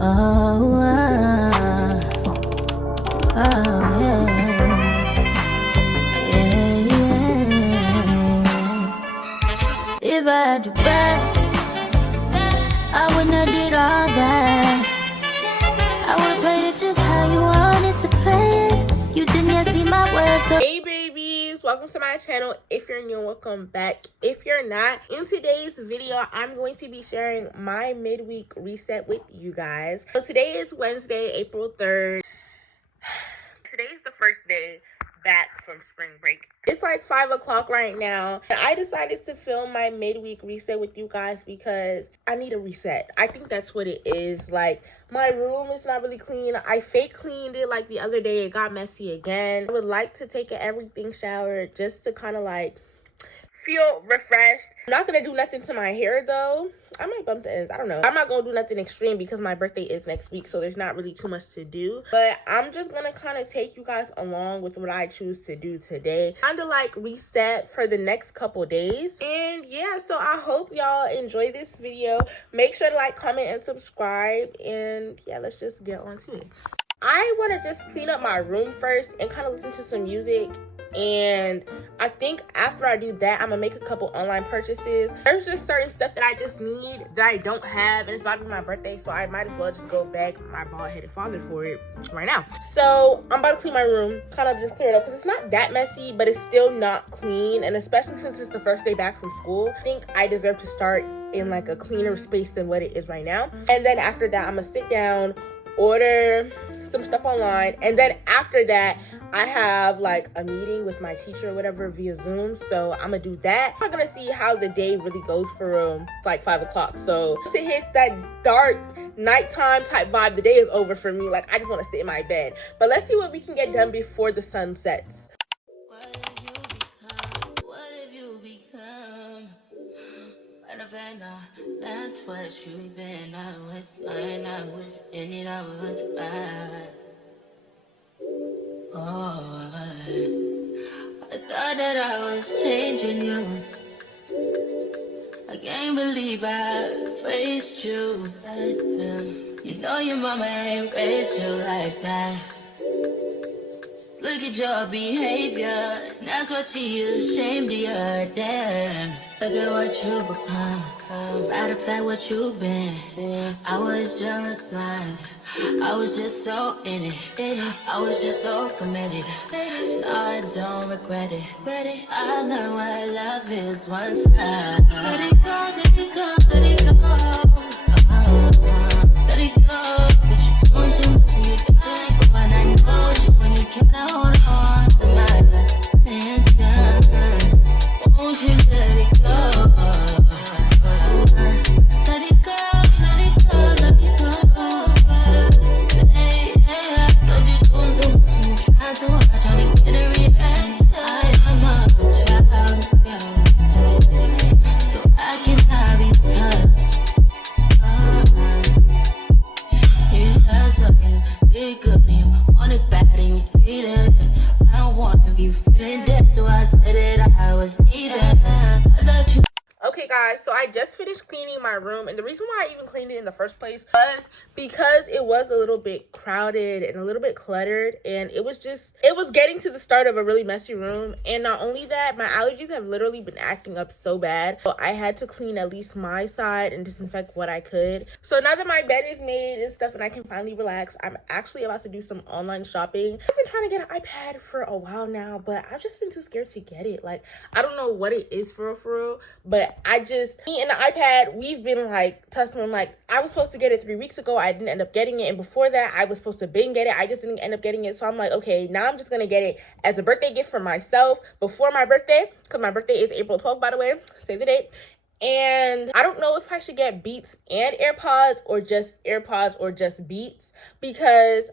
Oh, yeah. Yeah, yeah. If I had to bet, I wouldn't have did all that. I would've played it just how you wanted to play it. You didn't yet see my words, so hey babies, welcome to my channel. If you're new, welcome back. If you're not, in today's video I'm going to be sharing my midweek reset with you guys. So today is Wednesday, April 3rd. Today is the first day back from spring break. It's like 5 o'clock right now, and I decided to film my midweek reset with you guys because I need a reset. I think that's what it is. Like, my room is not really clean. I fake cleaned it like the other day. It got messy again. I would like to take an everything shower just to kind of like feel refreshed. I'm not gonna do nothing to my hair though. I might bump the ends, I don't know. I'm not gonna do nothing extreme because my birthday is next week, so there's not really too much to do. But I'm just gonna kind of take you guys along with what I choose to do today. Kind of like reset for the next couple days. And yeah, so I hope y'all enjoy this video. Make sure to like, comment, and subscribe. And yeah, let's just get on to it. I want to just clean up my room first and kind of listen to some music. And I think after I do that, I'm gonna make a couple online purchases. There's just certain stuff that I just need that I don't have, and it's about to be my birthday, so I might as well just go beg my bald-headed father for it right now. So I'm about to clean my room, kind of just clear it up because it's not that messy, but it's still not clean. And especially since it's the first day back from school, I think I deserve to start in like a cleaner space than what it is right now. And then after that, I'm gonna sit down, order some stuff online, and then after that I have like a meeting with my teacher or whatever via Zoom, so I'm gonna do that. I'm gonna see how the day really goes for it's like 5 o'clock, so once it hits that dark nighttime type vibe, the day is over for me. Like, I just want to sit in my bed. But let's see what we can get done before the sun sets. what have you become? That's what you've been. I was blind, I was in it, I was bad. Oh, I thought that I was changing you. I can't believe I faced you. You know your mama ain't raised you like that. Look at your behavior, that's what she is ashamed of you, damn. Look at what you become, matter of fact what you've been. I was just blind, I was just so in it, I was just so committed. No, I don't regret it, I learned what love is once I let it go, let it go, let it go. Let it go, but you're doing too much and you don't let go. And I know you when you try to hold on to my attention. Won't you let it go? Let it go, let it go, let it go. Hey, yeah, but you're doing too much and you try too hard, trying to get a reaction. I am a child, yeah, so I cannot be touched. Be good and you want it bad and you need it. I don't want to be feeling dead, so I said that I was needing. Okay guys, so I just finished cleaning my room, and the reason why I even cleaned it in the first place was because it was a little bit crowded and a little bit cluttered, and it was getting to the start of a really messy room. And not only that, my allergies have literally been acting up so bad, so I had to clean at least my side and disinfect what I could. So now that my bed is made and stuff and I can finally relax, I'm actually about to do some online shopping. I've been trying to get an iPad for a while now, but I've just been too scared to get it. Like, I don't know what it is for real, but me and the iPad, we've been like tussling. Like, I was supposed to get it 3 weeks ago, I didn't end up getting it, and before that I was supposed to get it, I just didn't end up getting it. So I'm like, okay, now I'm just gonna get it as a birthday gift for myself before my birthday, because my birthday is April 12th, by the way, save the date. And I don't know if I should get Beats and AirPods or just Beats, because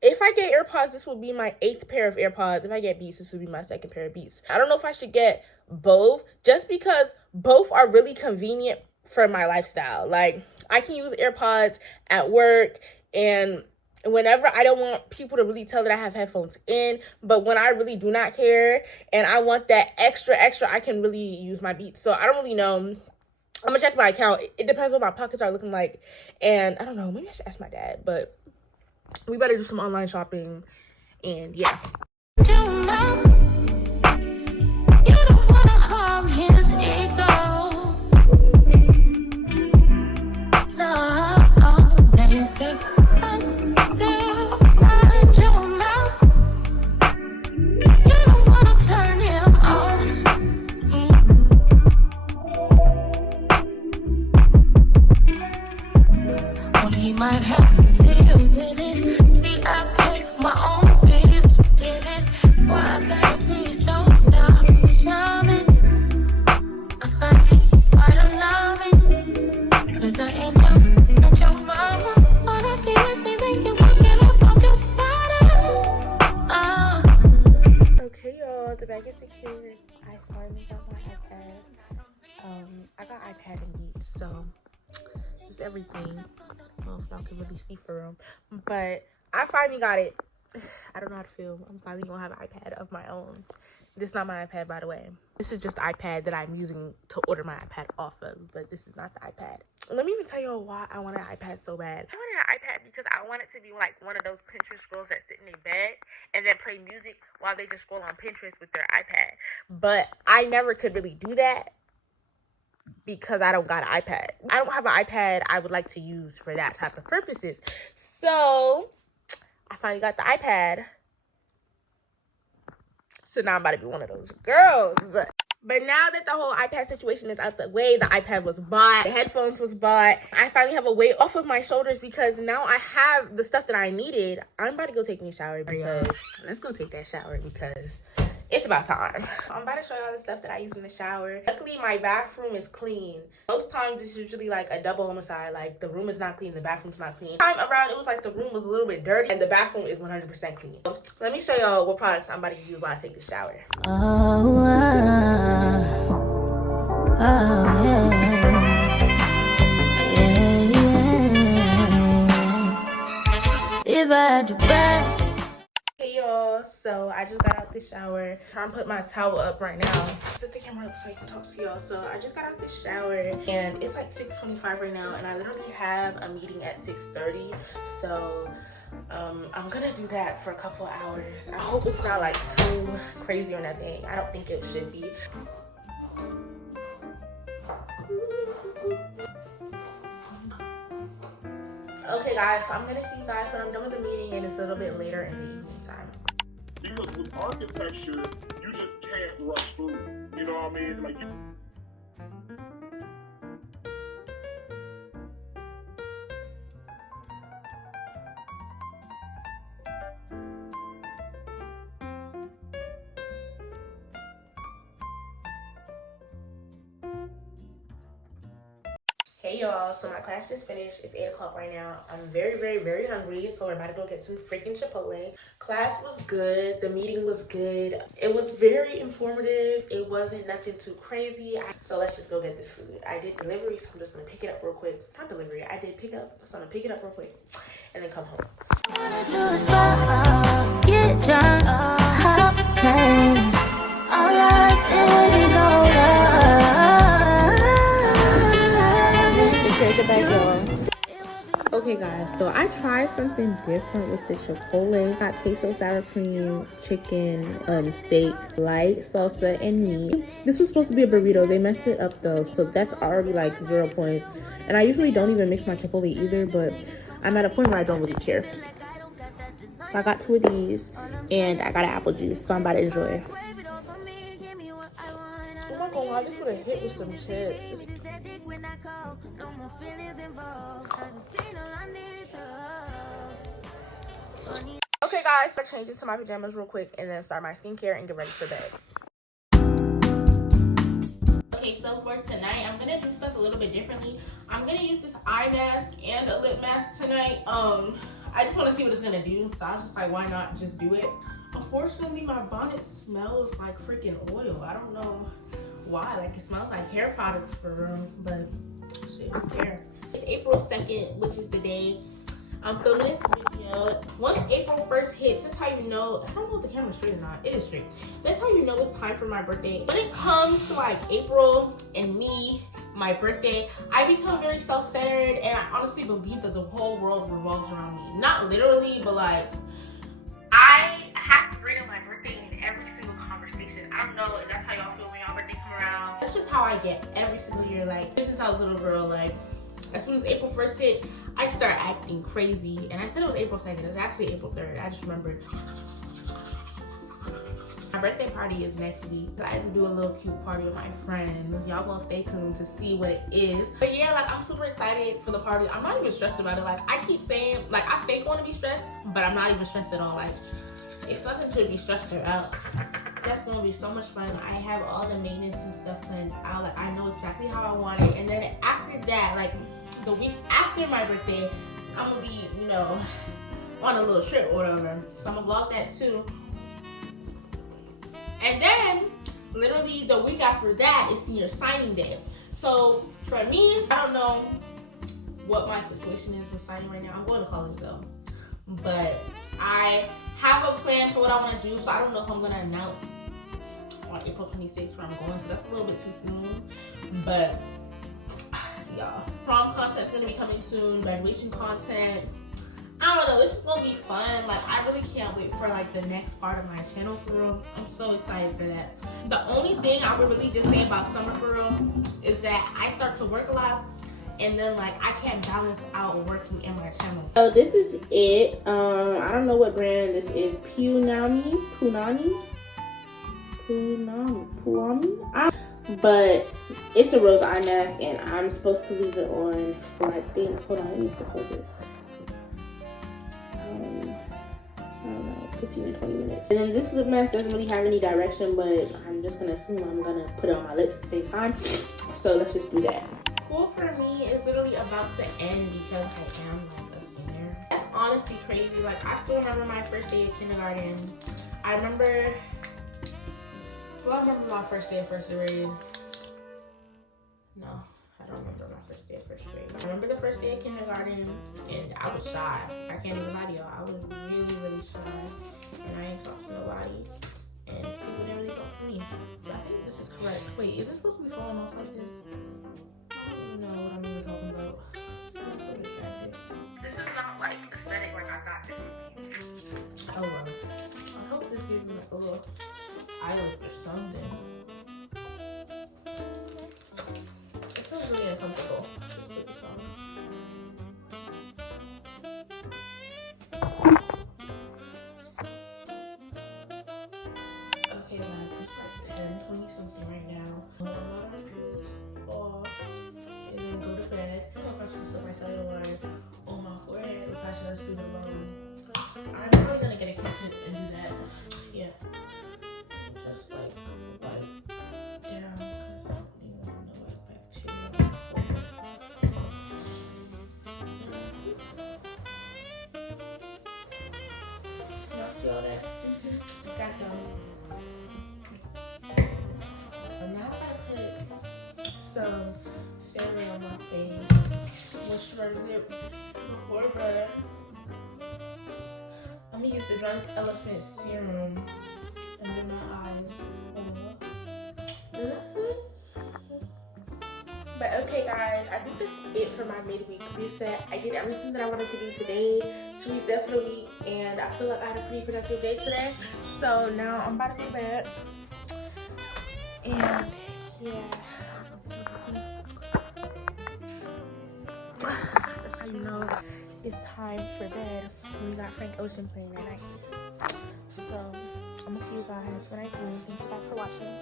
if I get AirPods, this will be my 8th pair of AirPods. If I get Beats, this will be my 2nd pair of Beats. I don't know if I should get both, just because both are really convenient for my lifestyle. Like, I can use AirPods at work and whenever I don't want people to really tell that I have headphones in, but when I really do not care and I want that extra, I can really use my Beats. So I don't really know I'm gonna check my account. It depends what my pockets are looking like. And I don't know, maybe I should ask my dad, but we better do some online shopping. And yeah. You don't wanna harm his ego. No, they feel us, girl. Mind your mouth. You don't wanna turn him off. Well, he might have to deal with it. See, I pick my own bills, get it? Why I gotta please don't stop shoving. I find it quite alarming. 'Cause I ain't your mama. Wanna be with me, then you won't get up off your bottom. Okay, y'all, the bag is secured. I finally got my iPad. I got iPad and Beats, so this is everything. Well, if y'all can really see for them, but I finally got it. I don't know how to feel. I'm finally gonna have an iPad of my own. This is not my iPad, by the way. This is just the iPad that I'm using to order my iPad off of, but this is not the iPad. Let me even tell you why I wanted an iPad so bad. I wanted an iPad because I want it to be like one of those Pinterest girls that sit in their bed and then play music while they just scroll on Pinterest with their iPad. But I never could really do that because I don't got an iPad. I don't have an iPad I would like to use for that type of purposes. So I finally got the iPad. So now I'm about to be one of those girls. But now that the whole iPad situation is out the way, the iPad was bought, the headphones was bought, I finally have a weight off of my shoulders because now I have the stuff that I needed. I'm about to go take me a shower because, let's go take that shower because it's about time. I'm about to show y'all the stuff that I use in the shower. Luckily, my bathroom is clean. Most times, it's usually like a double homicide. Like, the room is not clean, the bathroom's not clean. Time around, it was like the room was a little bit dirty and the bathroom is 100% clean. So, let me show y'all what products I'm about to use while I take the shower. If I had your back. Hey y'all, so I just got out the shower. I'm putting my towel up right now. Set the camera up so I can talk to y'all. So I just got out the shower and it's like 6:25 right now and I literally have a meeting at 6:30. So I'm gonna do that for a couple of hours. I hope it's not like too crazy or nothing. I don't think it should be. Okay guys, so I'm gonna see you guys when I'm done with the meeting and it's a little bit later in the evening time. Because with architecture, you just can't rush through. You know what I mean? Like Hey y'all, so my class just finished. It's 8 o'clock right now. I'm very, very, very hungry, so we're about to go get some freaking chipotle. Class was good. The meeting was good. It was very informative. It wasn't nothing too crazy. So let's just go get this food. I did delivery, so I'm just gonna pick it up real quick. Not delivery, I did pick up, so I'm gonna pick it up real quick and then come home. Get drunk, hop plane. All I see when you know Okay guys, so I tried something different with the chipotle. Got queso, sour cream, chicken, steak, light salsa, and meat. This was supposed to be a burrito. They messed it up though, so that's already like 0 points. And I usually don't even mix my chipotle either, but I'm at a point where I don't really care. So I got 2 of these, and I got an apple juice, so I'm about to enjoy. I'm not gonna lie, this would have hit with some chips. Okay guys, so I changed into my pajamas real quick and then start my skincare and get ready for bed. Okay, so for tonight, I'm gonna do stuff a little bit differently. I'm gonna use this eye mask and a lip mask tonight. I just wanna see what it's gonna do, so I was just like, why not just do it? Unfortunately, my bonnet smells like freaking oil. I don't know why, like it smells like hair products for real, but shit, who cares? It's April 2nd, which is the day I'm filming this video. Once April 1st hits, that's how you know. I don't know if the camera's straight or not. It is straight. That's how you know it's time for my birthday. When it comes to like April and me, my birthday, I become very self-centered, and I honestly believe that the whole world revolves around me. Not literally, but like, I have to bring up my birthday in every single conversation. I don't know if that's how y'all feel when y'all birthday come around. That's just how I get every single year. Like, since I was a little girl, like, as soon as April 1st hit, I start acting crazy. And I said it was April 2nd. It was actually April 3rd. I just remembered. My birthday party is next week. I had to do a little cute party with my friends. Y'all gonna stay tuned to see what it is. But yeah, like, I'm super excited for the party. I'm not even stressed about it. Like, I keep saying, like, I fake want to be stressed, but I'm not even stressed at all. Like, it's nothing to be stressed about. That's gonna be so much fun. I have all the maintenance and stuff planned out. Like, I know exactly how I want it. And then after that, like, the week after my birthday, I'm gonna be, you know, on a little trip or whatever. So I'm gonna vlog that too. And then, literally the week after that is senior signing day. So for me, I don't know what my situation is with signing right now. I'm going to college though. But I have a plan for what I want to do. So I don't know if I'm going to announce on April 26th where I'm going, because that's a little bit too soon. But y'all, prom content's going to be coming soon. Graduation content. I don't know, it's just gonna be fun. Like, I really can't wait for like the next part of my channel for real. I'm so excited for that. The only thing I would really just say about summer for real is that I start to work a lot, and then like I can't balance out working in my channel. So this is it. I don't know what brand this is. Punami, but it's a rose eye mask, and I'm supposed to leave it on for, I think, hold on, let me support this. I don't know, 15 or 20 minutes. And then this lip mask doesn't really have any direction, but I'm just gonna assume I'm gonna put it on my lips at the same time. So let's just do that. School for me is literally about to end because I am like a senior. That's honestly crazy. Like, I still remember my first day of kindergarten. I remember my first day of first grade. No, I don't remember my first day of first grade. I remember the first day of kindergarten, and I was shy. I can't even lie to y'all. I was really, really shy, and I ain't talk to nobody, and people didn't really talk to me. But I think this is correct. Wait, is this supposed to be falling off like this? I don't even know what I'm really talking about. I'm so distracted. This is not like aesthetic like I thought this would be. Oh well. I hope this gives me like a little eyelid or something. It feels really uncomfortable. Just put this on. Okay guys, it's like 10:20 something right now. I'm gonna off and then go to bed. I don't know if I should set my cellular water on my forehead or if I should just leave it alone. I'm probably gonna get a kitchen and do that. Yeah. Just like down, because I don't even know like bacteria. Y'all see all that? Got them. Now I put some serum on my face, moisturize it before bed. I'm gonna use the Drunk Elephant serum under my eyes. But okay guys, I think that's it for my midweek reset. I did everything that I wanted to do today to reset for the week, and I feel like I had a pretty productive day today. So now I'm about to go to bed. And yeah, let's see. That's how you know it's time for bed when we got Frank Ocean playing at night. So I'm gonna see you guys when I do. Thank you guys for watching.